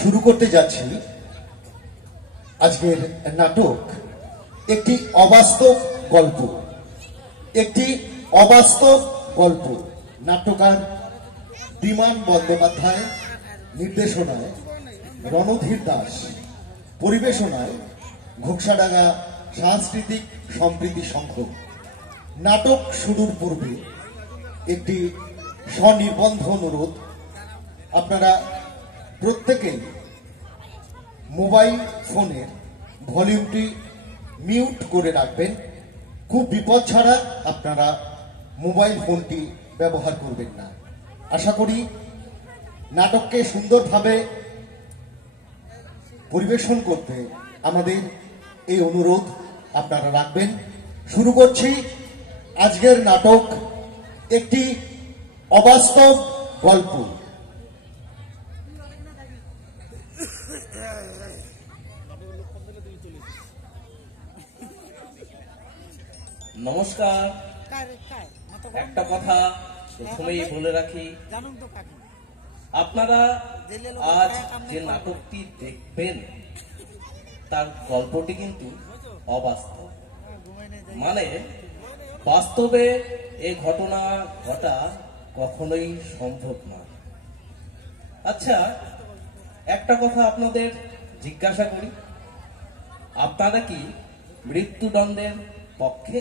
শুরু করতে যাচ্ছি আজকের নাটক একটি অবাস্তব গল্প। একটি অবাস্তব গল্প। নাট্যকার বিমান বন্দ্যোপাধ্যায়, নির্দেশনায় রণধীর দাস, পরিবেশনায় ঘোকসাডাঙ্গা সাংস্কৃতিক সম্প্রীতি সংঘ। নাটক শুরুর পূর্বে একটি স্বনির্বন্ধ অনুরোধ, আপনারা প্রত্যেকেই মোবাইল ফোনের ভলিউমটি মিউট করে রাখবেন। খুব বিপদ ছাড়া আপনারা মোবাইল ফোনটি ব্যবহার করবেন না। আশা করি নাটককে সুন্দরভাবে পরিবেশন করতে আমাদের এই অনুরোধ আপনারা রাখবেন। শুরু করছি আজকের নাটক একটি অবাস্তব গল্প। নমস্কার। একটা কথা প্রথমেই বলে রাখি, আপনারা আজ যে নাটকটি দেখবেন তার গল্পটি কিন্তু অবাস্তব। মানে বাস্তবে এই ঘটনা ঘটা কখনোই সম্ভব না। আচ্ছা, একটা কথা আপনাদের জিজ্ঞাসা করি, আপনারা কি মৃত্যুদণ্ডের পক্ষে?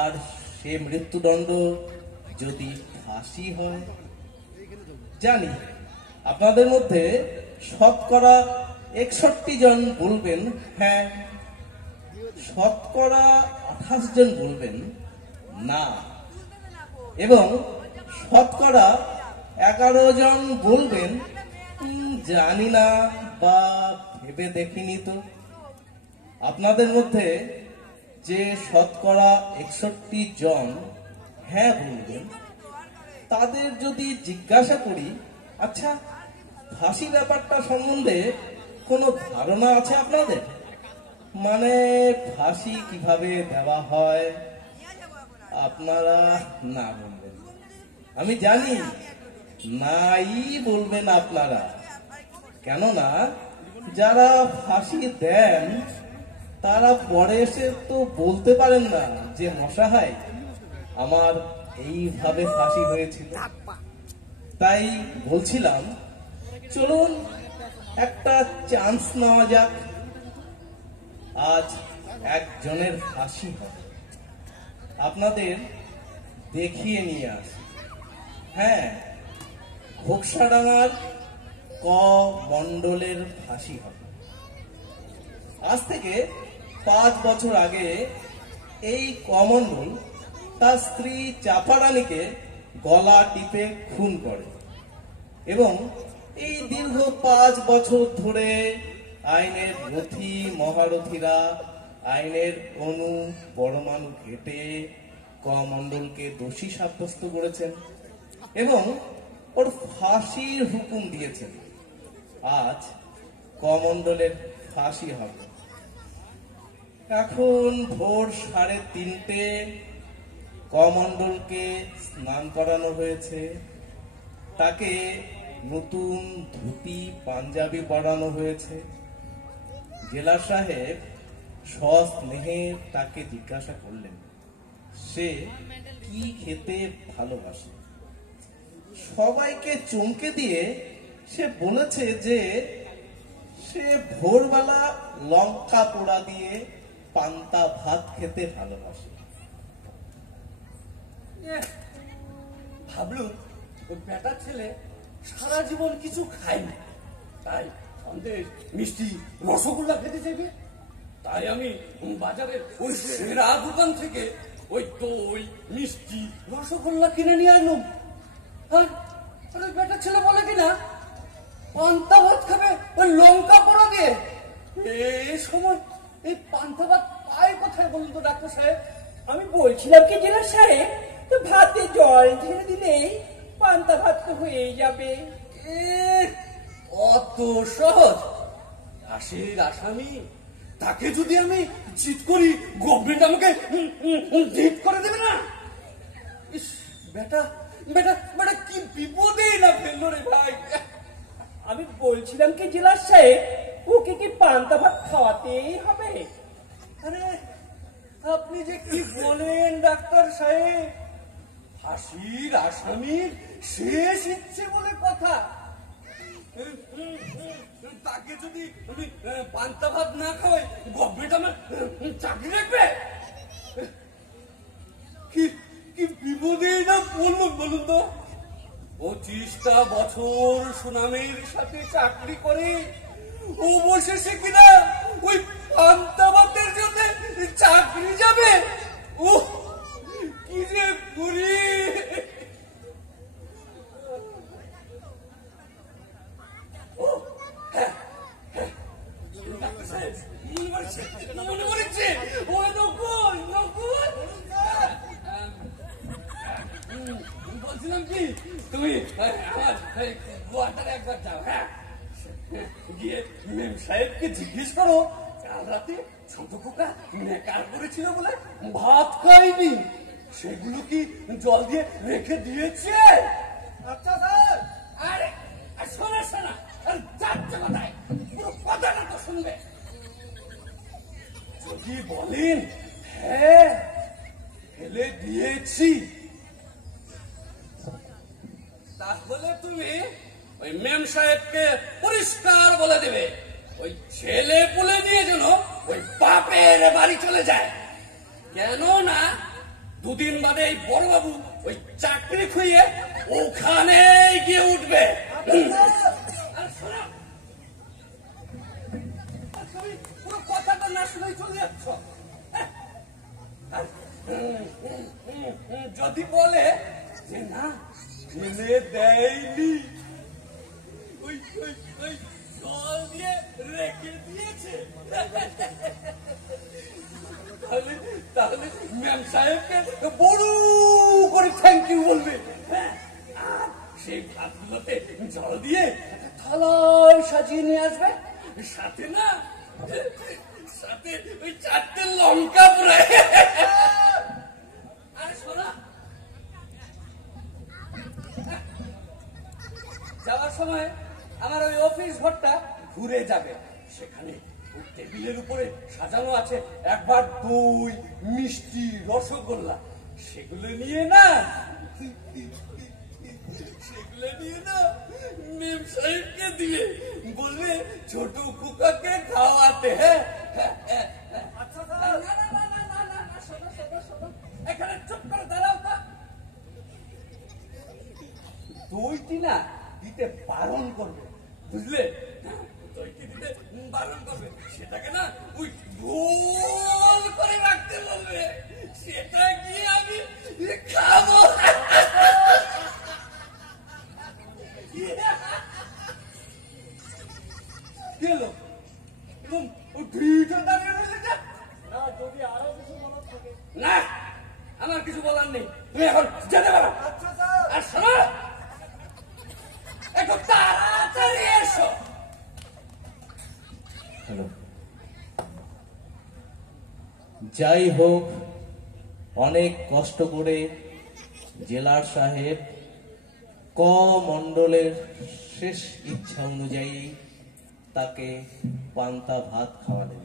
আর সে মৃত্যুদণ্ড যদি ফাঁসি হয়? জানি আপনাদের মধ্যে শতকরা 61 জন বলবেন হ্যাঁ, শতকরা 28 জন বলবেন না, এবং শতকরা 11 জন বলবেন জানি না বা ভেবে দেখিনি। তো আপনাদের মধ্যে যে শতকরা 61 জন হ্যাঁ বলবেন, তাদের যদি জিজ্ঞাসা করি, আচ্ছা ফাঁসি ব্যাপারটা সম্বন্ধে কোনো ধারণা আছে আপনাদের? মানে ফাঁসি কিভাবে দেওয়া হয়? আপনারা না বলবেন, আমি জানি, নাই বলবেন আপনারা। কেননা যারা ফাঁসি দেন তারা পরে এসে তো বলতে পারেন না যে মশাই আমার এইভাবে ফাঁসি হয়েছিল। তাই বলছিলাম, চলুন একটা চান্স নেওয়া যাক। আজ একজনের ফাঁসি হবে, আপনাদের দেখিয়ে নিয়ে আসি। হ্যাঁ, ঘোকসাডাঙ্গার ক মণ্ডলের ফাঁসি হবে। আজ থেকে 5 বছর আগে এই কমণ্ডল তার স্ত্রী চাপারানীকে গলা টিপে খুন করে, এবং এই দীর্ঘ 5 বছর ধরে আইনের রথী মহারথীরা আইনের অনু পরমাণু ঘেটে কমণ্ডলকে দোষী সাব্যস্ত করেছেন এবং ওর ফাঁসির হুকুম দিয়েছেন। আজ কমণ্ডলের ফাঁসি হবে। এখন ভোর 3:30 কমণ্ডলকে স্নান করানো হয়েছে, তাকে নতুন ধুতি পাঞ্জাবি পরানো হয়েছে। জেলা সাহেব সস্নেহে তাকে জিজ্ঞাসা করলেন সে কি খেতে ভালোবাসে। সবাইকে চমকে দিয়ে সে বলেছে যে সে ভোরবেলা লঙ্কা পোড়া দিয়ে পান্তা ভাত খেতে ভালোবাসে। ভাবলুম ওই বেটার ছেলে সারা জীবন কিছু খায়নি, তাই সন্দেশ মিষ্টি রসগোল্লা খেতে চাইবে। তাই আমি বাজারের ওই সেরা দোকান থেকে ওই দই মিষ্টি রসগোল্লা কিনে নিয়ে আসলাম। আর ওই বেটার ছেলে বলে কিনা পান্তা ভাত খাবে ওই লঙ্কা পোড়া দিয়ে। এই সময় এই পান্তা ভাত পায় কোথায় বলুন তো ডাক্তার সাহেব? আমি বলছিলাম কি জেলা সাহেব, তো ভাতে জল ঢেলে দিলেই পান্তা ভাত তো হয়ে যাবে। অত সহজ? ফাঁসির আসামি তাকে যদি আমি চিট করি, গভর্নমেন্ট আমাকে জিত করে দেবে না? বেটা বেটা বেটা কি বিপদেই না ফেললো রে ভাই। বলছিলাম কি জেলার সাহেব, ওকে কি পান্তা ভাত খাওয়াতেই হবে? আরে আপনি যে কি বলেন ডাক্তার সাহেব, ফাঁসির আসামির শেষ ইচ্ছে বলে কথা। তাকে যদি আমি পান্তা ভাত না খাওয়াই, গভর্নমেন্ট আমার চাকরি রাখবে? কি কি বিপদে না বললাম বলুন তো। 25টা বছর সুনামের সাথে চাকরি করে অবশেষে কিনা ওই পান্তা ভাতের জন্য চাকরি যাবে। ও কি যে করি। মনে পড়েছে ও নকুল নকুল, বলছিলাম কি তুমি আমার কোয়ার্টারে একবার যাও। হ্যাঁ, গিয়ে মেম সাহেবকে জিজ্ঞেস করো কাল রাতে ছোট খোকা নেকার করেছিল বলে ভাত খাইনি, সেগুলো কি জল দিয়ে রেখে দিয়েছে? আচ্ছা স্যার। আরে শোনা শোনা, আর যাচ্ছে কোথায়, পুরো কথাটা তো শুনবে। যদি বলেন হ্যাঁ ফেলে দিয়েছি, তাহলে তুমি ওই মেম সাহেবকে পরিষ্কার বলে দেবে ওই ছেলে পুলে নিয়ে যেন ওই বাপের বাড়ি চলে যায়। কেন না 2 দিন বাদে এই বড়বাবু ওই চাকরি খুইয়ে ওখানে গিয়ে উঠবে। আর শোনো, তুমি পুরো কথাটা না শুনেই চলে যাচ্ছ। যদি বলে যে না ফেলে দেয়নি, ওই ওই ওই জল দিয়ে রেখে দিয়েছে, তাহলে তাহলে ম্যাম সাহেবকে বড় করে থ্যাংক ইউ বলবে। হ্যাঁ, আর সেই ভাতগুলোতে জল দিয়ে থালায় সাজিয়ে নিয়ে আসবে, সাথে না সাথে ওই 4টে লঙ্কা পুরায়। আরে শোনা, যাওয়ার সময় আমার ওই অফিস ঘরটা ঘুরে যাবে, সেখানে ওই টেবিলের উপরে সাজানো আছে একবার দই, মিষ্টি, রসগোল্লা, সেগুলো নিয়ে না মেম সাহেবকে দিয়ে বলবে ছোট খোকাকে খাওয়াতে। হ্যাঁ, আচ্ছা না না না না না না, শোনো শোনো শোনো, এখানে চুপ করে দাঁড়াও তা। দইটি না দিতে বারণ করবে, বুঝলে? দইটি দিতে বারণ করবে, সেটাকে না ওই গোল করে রাখতে বলবে, সেটা গিয়ে আমি খাবো। গেল এবং ও ভিড়টা দাঁড়িয়ে রয়েছে। না, যদি আরো কিছু মনে থাকে। না, আমার কিছু বলার নেই, তুমি এখন যেতে পারো। আচ্ছা স্যার। আর শোনো, একটু তাড়াতাড়ি এসো। হ্যালো, যাই হোক, অনেক কষ্ট করে জেলার সাহেব ক মণ্ডলের শেষ ইচ্ছা অনুযায়ী তাকে পান্তা ভাত খাওয়ালেন।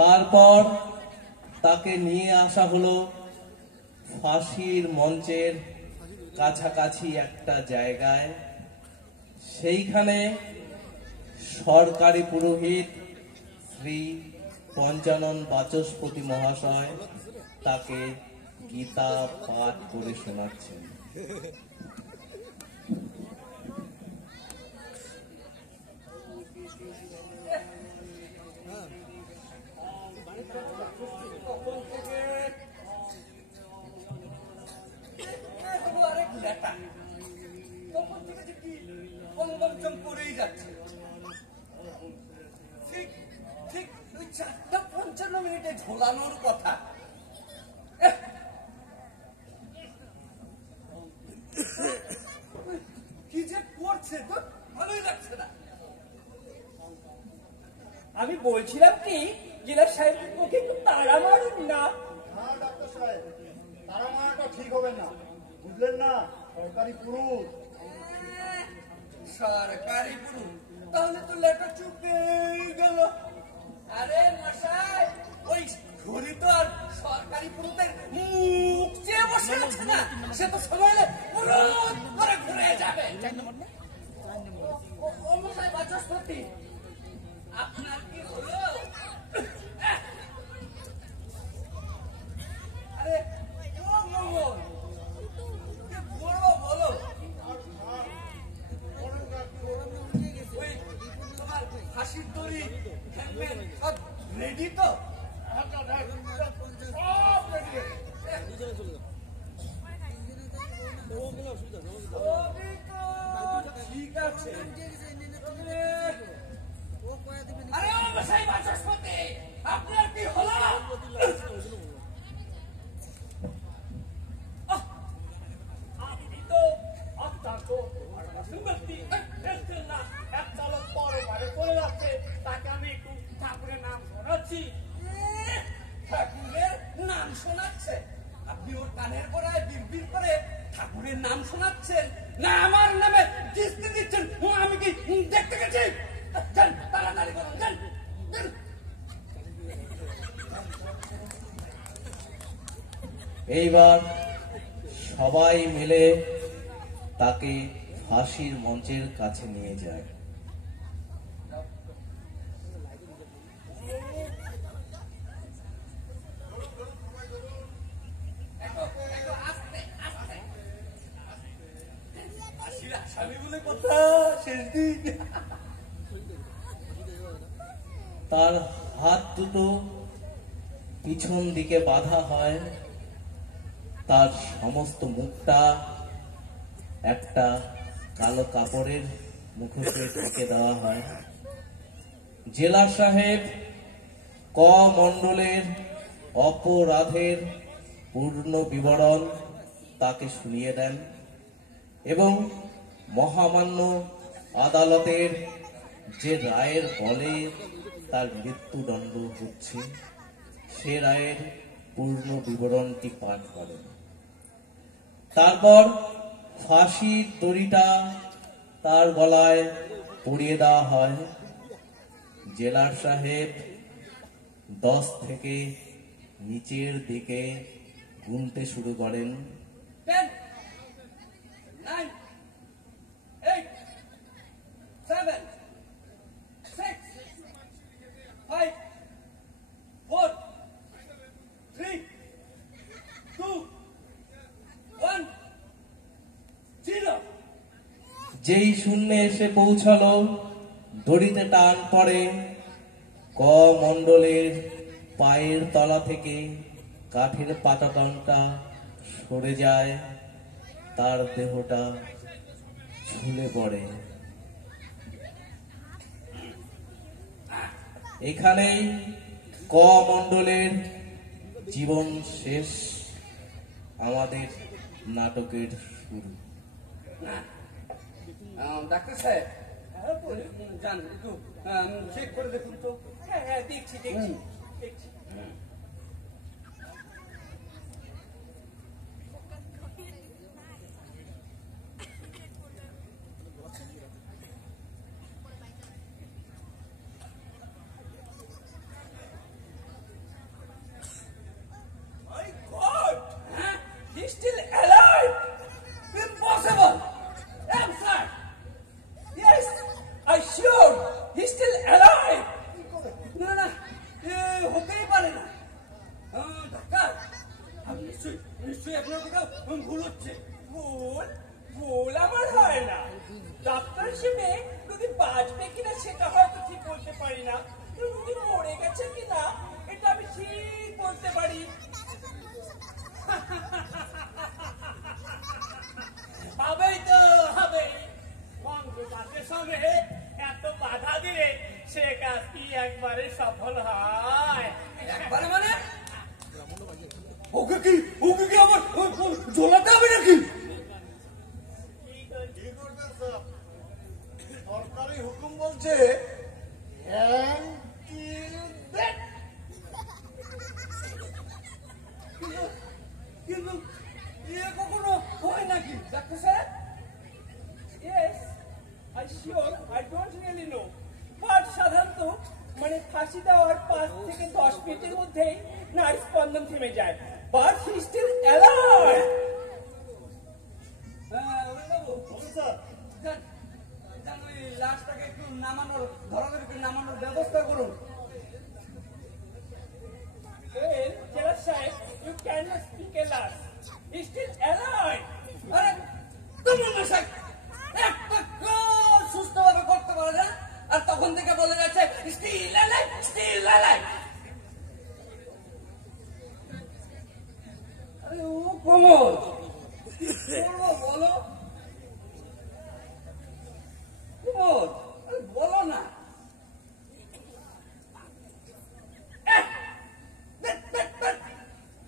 তারপর তাকে নিয়ে আসা হলো ফাঁসির মঞ্চের কাছাকাছি একটা জায়গায়। সেইখানে সরকারি পুরোহিত শ্রী পঞ্চানন বাচস্পতি মহাশয় তাকে গীতা পাঠ করে শোনাচ্ছেন। করেই যাচ্ছে, ঠিক ঠিক ওই 4:55 ঝোলানোর কথা। কি যে করছে তো ভালোই লাগছে না। আমি বলছিলাম কি জেলার সাহেব, ওকে একটু তাড়া মারুন না। না ডাক্তার সাহেব, তারা মারাটা ঠিক হবে না, বুঝলেন না, সরকারি পুরুষ। সরকারি পুরুষ, তাহলে তো লেটা চুপে গেল। আরে মশাই, ওই ঘড়ি তো আর সরকারি পুরুষের মুখ চেয়ে বসে আছে না, সে তো সময় করে ঘুরে যাবে। ও মশাই বাচস্পতি, আপনার কি হলো? আরে ও মঙ্গল, কি বলো বলো। ওই তোমার হাসির দড়ি, হেলমেট সব রেডি তো? সব রেডি। ঠিক আছে। আরে ও মশাই বাচস্পতি, আপনার কি হলো? আপনি তো অত্যন্ত ব্যক্তি দেখছেন না, এক চালক বড় বাড়ি চলে যাচ্ছে, তাকে আমি একটু ঠাকুরের নাম শোনাচ্ছি। ঠাকুরের নাম শোনাচ্ছে? আপনি ওর কানের গোড়ায় বিড়বিড় করে ঠাকুরের নাম শোনাচ্ছেন না আমার নামে কিস্তি দিচ্ছেন? আমি কি দেখতে গেছি? যান, তাড়াতাড়ি করুন, যান, যান। এইবার সবাই মিলে তাকে ফাঁসির মঞ্চের কাছে নিয়ে যায়। ফাঁসির আসামি বলে কথা, শেষ দিন। তার হাত দুটো পিছন দিকে বাঁধা হয়, তার সমস্ত মুখটা একটা কালো কাপড়ের মুখোশে ঢেকে দেওয়া হয়। জেলা সাহেব ক মণ্ডলের অপরাধের পূর্ণ বিবরণ তাকে শুনিয়ে দেন এবং মহামান্য আদালতের যে রায়ের ফলে তার মৃত্যুদণ্ড হচ্ছে সে রায়ের পূর্ণ বিবরণটি পাঠ করেন। তারপর ফাঁসির দড়িটা তার গলায় পরিয়ে দেওয়া হয়। জেলার সাহেব 10 থেকে নিচের দিকে গুনতে শুরু করেন। 10, 9, 8, 7, 6, 5, 4, 3, 2, 1, 0। যেই শূন্যে এসে পৌঁছালো, দড়িতে টান পড়ে, ক মণ্ডলের পায়ের তলা থেকে কাঠের পাটাতনটা সরে যায়, তার দেহটা ঝুলে পড়ে। এখানেই ক মণ্ডলের জীবন শেষ, আমাদের নাটকের শুরু। ডাক্তার সাহেব, যান একটু চেক করে দেখুন তো। হ্যাঁ হ্যাঁ, দেখছি দেখছি দেখছি। My God! He's still alive! Impossible! Absurd! Yes, I sure he's still alive! না না, হতেই পারে না। ডাক্তার, আপনি নিশ্চয়ই আপনার কোথাও ভুল হচ্ছে। ভুল ভুল আমার হয় না। ডাক্তার হিসেবে যদি বাঁচবে কিনা সেটা হয়তো ঠিক বলতে পারি না, যদি মরে গেছে কিনা এটা আমি ঠিক বলতে পারি। হবেই তো হবে, বন্ধুবাদের সঙ্গে এত বাধা দিলে সে কাজ কি একবারে সফল হয়? একবারে মানে ওকে কি আমার জ্বলাতে হবে নাকি? কি করবেন স্যার? সরকারি হুকুম বলছে হ্যান্ড কিল দ্যাট। কিন্তু কখনো হয় নাকি ডাক্তার সাহেব? Yes, I sure, I don't really know. But সাধারণত মানে ফাঁসি দেওয়ার 5 থেকে 10 মিনিটের মধ্যেই নাড়ি স্পন্দন থেমে যায়। But he is still alive. ওই লাশটাকে একটু নামানোর নামানোর ব্যবস্থা করুন। Well, Judge Sahib, you cannot speak a lot. He is still alive. আরে তুমি মশাই একটা কাজ সুস্থভাবে করতে পারে না, আর তখন থেকে বলে যাচ্ছে স্টিল আলাই স্টিল আলাই। আরে ও কমল বলো কমল, বলো না।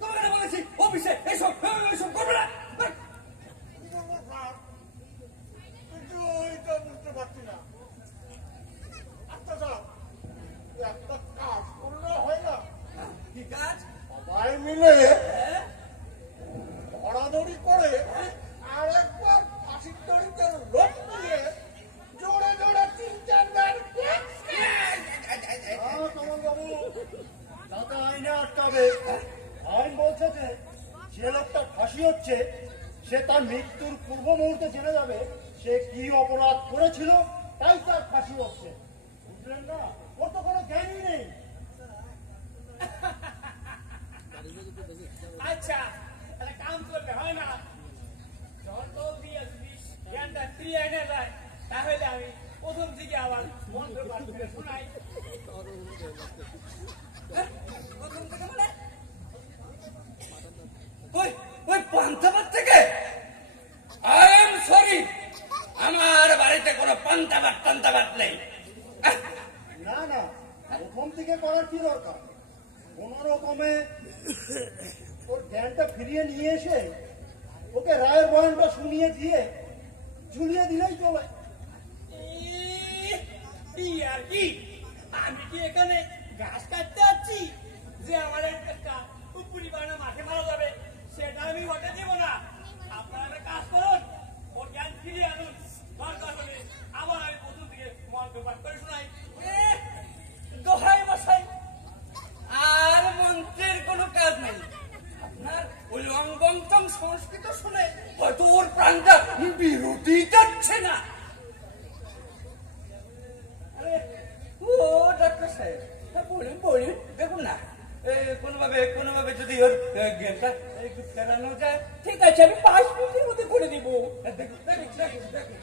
তোমাকে বলেছি অফিসে এসব এসব করবে না। কিছুইটা বুঝতে পারছি না। আচ্ছা যাও, একটা কাজ করলে হয় না? কি কাজ? সবাই মিলে ধরাধরি করে আর একবার ফাঁসির দড়িতে লোক নিয়ে জোরে জোরে 3-4 বার তোমার বাবু তাতে আইনে আটকাবে। আইন বলছে যে যে লোকটা ফাঁসি হচ্ছে সে তার মৃত্যুর পূর্ব মুহূর্তে জেনে যাবে সে কি অপরাধ করেছিল, তাই তার ফাঁসি হচ্ছে। বুঝলেন না? ওর তো কোনো জ্ঞানই নেই। আচ্ছা, তাহলে কাম করলে হয় না। যত দিয়ে জ্ঞানটা ফিরিয়ে এনে যায়, তাহলে আমি প্রথম থেকে আবার মন্ত্র পাঠ করে শোনাই। প্রথম থেকে মানে ওই ওই পান্তাবাদ থেকে? আই এম সরি, আমার বাড়িতে কোনো পান্তাবাদ নেই। না না, প্রথম থেকে করার কি দরকার? কোন রকমে ওর জ্ঞানটা ফিরিয়ে নিয়ে এসে ওকে রায়ের বয়ানটা শুনিয়ে দিয়ে ঝুলিয়ে দিলেই চলে। আর কি আমি কি এখানে ঘাস কাটতে আছি যে আমার একটা উপরি বানা মাঠে মারা যাবে? সেটা আমি হতে দেব না। আপনারা একটা কাজ করুন, ওর জ্ঞান ফিরিয়ে আনুন। দরকার হলে আবার আমি প্রথম থেকে মন্ত্র পাঠ করে শোনাই। দোহাই মশাই, আর মন্ত্রের কোনো কাজ নেই। আপনার ওই অঙ্গন্তম সংস্কৃত শুনে হয়তো ওর প্রাণটা বিরতি যাচ্ছে না। আরে ও ডাক্তার সাহেব, বলুন বলুন, দেখুন না কোনোভাবে যদি ওর গেমটা একটু ফেরানো যায়। ঠিক আছে, আমি 5 মিনিটের মধ্যে করে দিব। দেখুন দেখুন দেখুন দেখুন।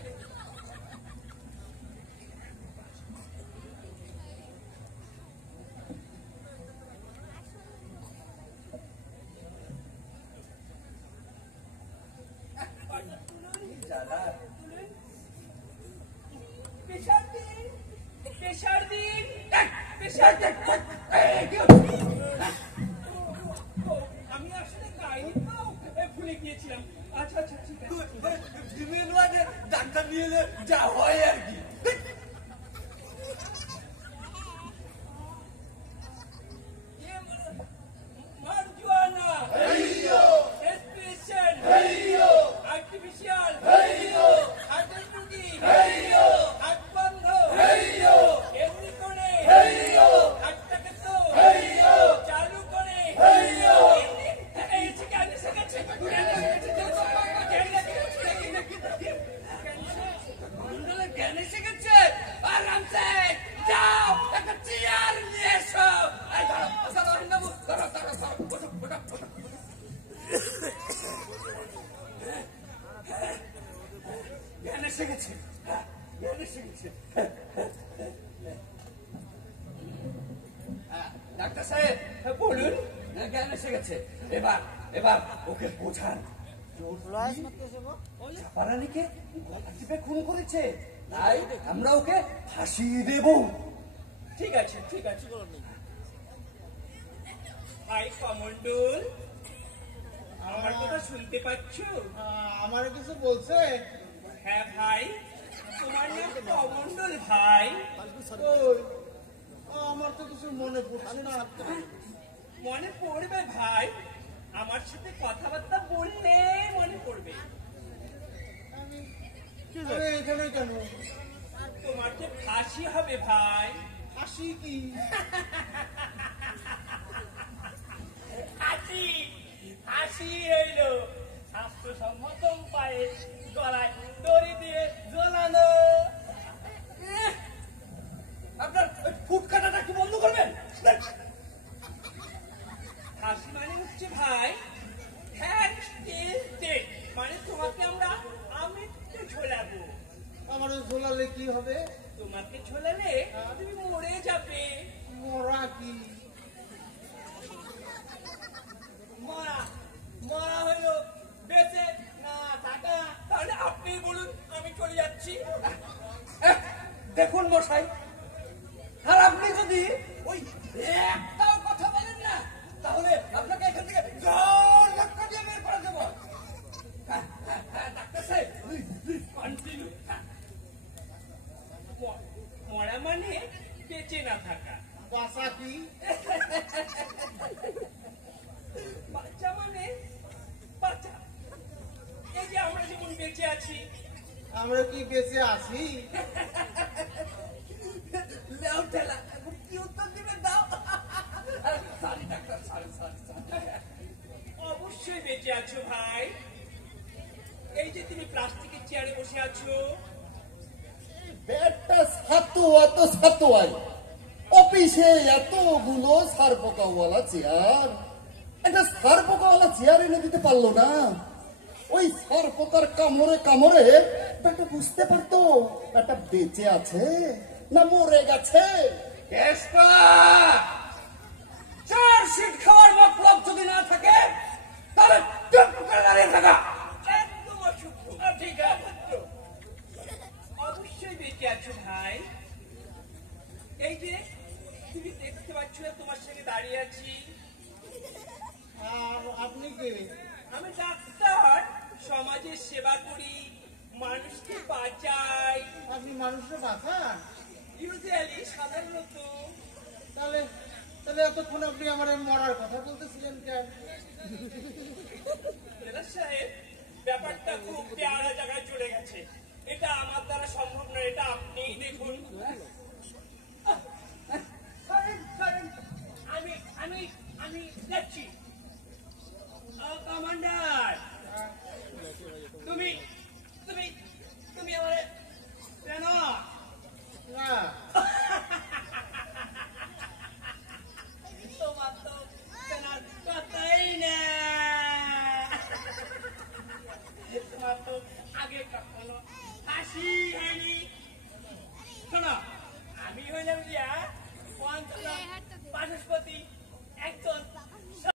পেশার দিন, পেশার দিন, পেশার দিন। আমি আসলে গাইনি তো, ভুলে গিয়েছিলাম। আচ্ছা আচ্ছা, ঠিক আছে। ডাক্তার নিয়ে এলে যা হয় আর কি। মারজুয়ানা, এসপিরেশন, আর্টিফিশিয়াল, হার্টের রুগী, হাত বন্ধ, এমনি করে, হাতটাকে তো চালু করে, এসে জ্ঞান এসে গেছে। জ্ঞান এসে গেছে। আরামসে যাও, একটা চেয়ার নিয়ে এসো। এই ধরো, বাবু, ধরো, বসো, বসো। জ্ঞান এসে গেছে, জ্ঞান এসে গেছে। ডাক্তার সাহেব বলুন। জ্ঞান এসে গেছে। এবার ওকে বোঝান। চাপারানিকে গলা টিপে খুন করেছে, তাই আমরা ওকে ফাঁসিয়ে দেব। ঠিক আছে, ঠিক আছে। ভাই কমন্ডল, আমার কথা শুনতে পাচ্ছ? আমার কিছু বলছে? হ্যাঁ ভাই, তোমার নাম কমন্ডল ভাই। ওই, আমার তো কিছু মনে পড়ছে না। মনে পড়বে ভাই, আমার সাথে কথাবার্তা বললে মনে পড়বে। আরে এখানে কেন? তোমার যে ফাঁসি হবে ভাই। হাসি কি? হাসি হাসি হইল স্বাস্থ্যসম্মত উপায়ে গলায় দড়ি দিয়ে ঝোলানো। আপনার ওই ফুট কাটাটা কি বন্ধ করবেন? ফাঁসি মানে হচ্ছে ভাই হ্যান্ড স্টিল ডেট, মানে তোমাকে আমরা আমৃত্যু ঝোলাবো। আমার ঝোলালে কি হবে? তোমাকে ঝোলালে তুমি মরে যাবে। মরা কি? মরা মরা হইল বেঁচে না থাকা। তাহলে আপনি বলুন, আমি চলে যাচ্ছি। দেখুন মশাই, আর আপনি যদি ওই একটাও কথা বলেন না, তাহলে আপনাকে এখান থেকে জোর ধাক্কা দিয়ে বের করে দেবো। ডাক্তার সাহেব, কন্টিনিউ। মরা মানে বেঁচে না থাকা। বাসা কি? বাচ্চা মানে বাচ্চা। এই যে আমরা যেমন বেঁচে আছি, আমরা কি বেঁচে আছি? লেও ঠেলা, এখন কি উত্তর দিবেন দাও। Sorry doctor, sorry sorry sorry. অবশ্যই বেঁচে আছো ভাই। এই যে তুমি প্লাস্টিকের চেয়ারে বসে আছো, ব্যাটটা ছাতুয়া তো ছাতুয়াই, অফিসে এতগুলো সার পোকাওয়ালা চেয়ার, একটা সার পোকাওয়ালা চেয়ার এনে দিতে পারলো না। ওই সার পোকার কামড়ে কামড়ে ব্যাটা বুঝতে পারতো ব্যাটা বেঁচে আছে না মরে গেছে। কেসটা চার সিট খাওয়ার মতলব যদি না থাকে, তাহলে চুপ করে দাঁড়িয়ে থাকা। একদম অসুস্থ। ঠিক আছে, অবশ্যই বেঁচে আছো ভাই। এই যে তুমি দেখতে পাচ্ছ না, তোমার সঙ্গে দাঁড়িয়ে আছি। আর আপনি কে? আমি ডাক্তার, সমাজের সেবা করি, মানুষকে বাঁচাই। আপনি মানুষের বাঁচান? ইউজুয়ালি, সাধারণত। তাহলে তাহলে এতক্ষণ আপনি আমার মরার কথা বলতেছিলেন কেন? জেলা সাহেব, ব্যাপারটা খুব পেয়ারা জায়গায় চলে গেছে। এটা আমার দ্বারা সম্ভব নয়, এটা আপনিই দেখুন। আমি আমি আমি যাচ্ছি। কমান্ডার, তুমি তুমি তুমি আমার কেন? না, তোমার তো কেনার কথাই না। তোমার তো আগে কখনো হাসি হয়নি। শোনো, আমি হইলাম গিয়া ৫০